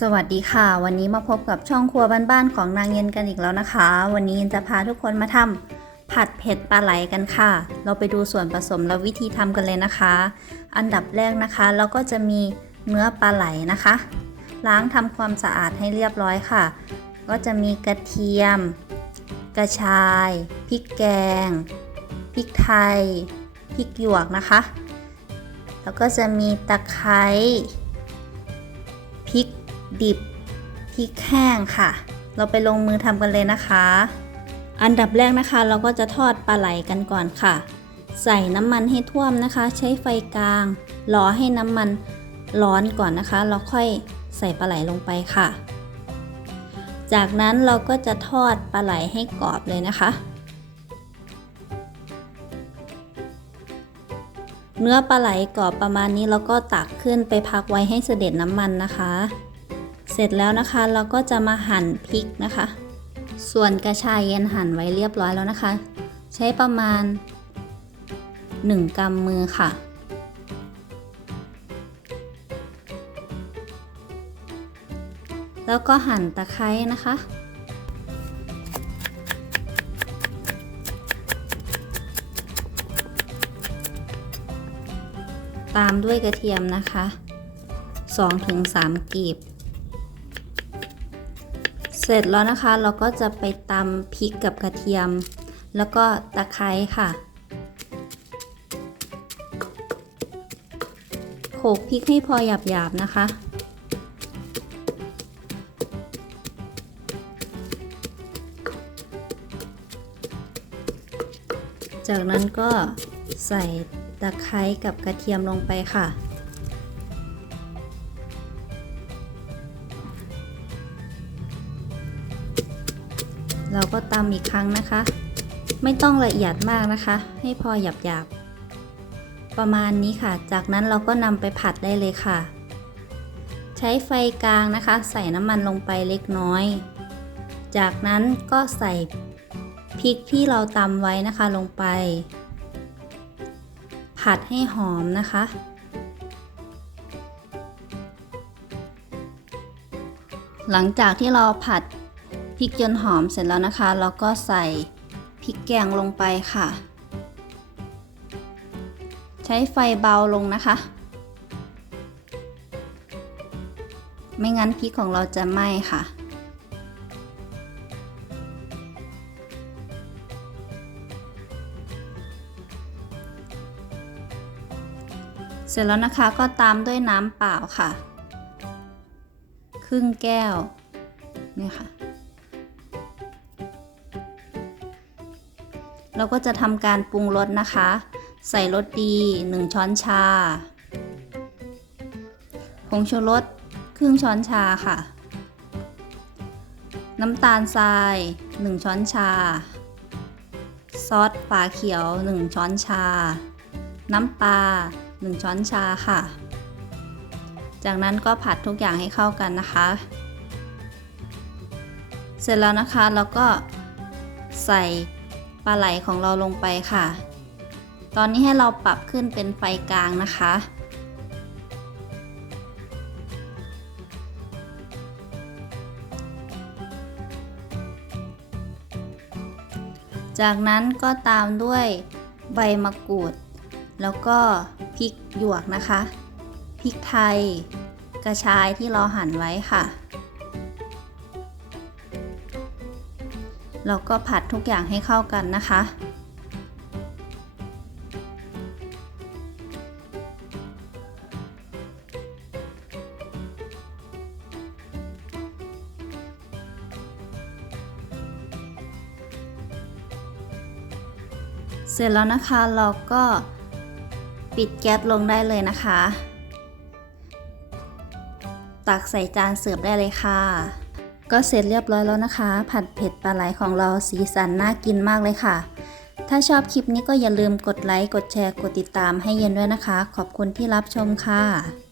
สวัสดีค่ะ วันนี้มาพบกับช่องครัวบ้านๆของนางเย็นกันอีกแล้วนะคะ วันนี้เย็นจะพาทุกคนมาทำผัดเผ็ดปลาไหลกันค่ะ เราไปดูส่วนผสมและวิธีทำกันเลยนะคะ อันดับแรกนะคะ เราก็จะมีเนื้อปลาไหลนะคะ ล้างทำความสะอาดให้เรียบร้อยค่ะ ก็จะมีกระเทียม กระชายพริกแกงพริกไทยพริกหยวกนะคะ แล้วก็จะมีตะไคร้พริก ดิบพริกแห้งค่ะ เราไปลงมือทำกันเลยนะคะ อันดับแรกนะคะ เราก็จะทอดปลาไหลกันก่อนค่ะ ใส่น้ำมันให้ท่วมนะคะ ใช้ไฟกลางรอให้น้ำมันร้อนก่อนนะคะ เราค่อยใส่ปลาไหลลงไปค่ะ จากนั้นเราก็จะทอดปลาไหลให้กรอบเลยนะคะ เนื้อปลาไหลกรอบประมาณนี้เราก็ตักขึ้นไปพักไว้ให้เสด็จน้ำมันนะคะ เสร็จแล้วนะคะเราก็จะมาหั่นพริกนะคะ ส่วนกระชายเย็นหั่นไว้เรียบร้อยแล้วนะคะ ใช้ประมาณ 1กำมือค่ะ แล้วก็หั่นตะไคร้นะคะตามด้วยกระเทียมนะคะ 2-3 กีบ เสร็จแล้วนะคะเราก็จะไปตำพริกกับกระเทียม แล้วก็ตะไคร้ค่ะโขลกพริกให้พอหยาบๆนะคะจากนั้นก็ใส่ตะไคร้กับกระเทียมลงไปค่ะ เราก็ตำอีกครั้งนะคะ ไม่ต้องละเอียดมากนะคะ ให้พอหยาบๆ ประมาณนี้ค่ะ จากนั้นเราก็นำไปผัดได้เลยค่ะ ใช้ไฟกลางนะคะ ใส่น้ำมันลงไปเล็กน้อย จากนั้นก็ใส่พริกที่เราตำไว้นะคะลงไป ผัดให้หอมนะคะหลังจากที่เราผัด ริกจนหอมเสร็จแล้วนะคะ เราก็ใส่พริกแกงลงไปค่ะ ใช้ไฟเบาลงนะคะ ไม่งั้นพริกของเราจะไหม้ค่ะเสร็จแล้วนะคะก็ตามด้วยน้ำเปล่าค่ะ ครึ่งแก้วนี่ค่ะ เราก็จะทำการปรุงรสนะคะ ใส่รสดี 1 ช้อนชา ผงชูรสครึ่งช้อนชาค่ะ น้ำตาลทราย 1 ช้อนชา ซอสฝาเขียว 1 ช้อนชา น้ำปลา 1 ช้อนชาค่ะ จากนั้นก็ผัดทุกอย่างให้เข้ากันนะคะ เสร็จแล้วนะคะเราก็ใส่ ปลาไหลของเราลงไปค่ะ ตอนนี้ให้เราปรับขึ้นเป็นไฟกลางนะคะ จากนั้นก็ตามด้วยใบมะกรูด แล้วก็พริกหยวกนะคะ พริกไทย กระชายที่เราหั่นไว้ค่ะ เราก็ผัดทุกอย่างให้เข้ากันนะคะเสร็จแล้วนะคะเราก็ปิดแก๊สลงได้เลยนะคะ ตักใส่จานเสิร์ฟได้เลยค่ะ ก็เสร็จเรียบร้อยแล้วนะคะ ผัดเผ็ดปลาไหลของเราสีสันน่ากินมากเลยค่ะ ถ้าชอบคลิปนี้ก็อย่าลืมกดไลค์ กดแชร์ กดติดตามให้เย็นด้วยนะคะ ขอบคุณที่รับชมค่ะ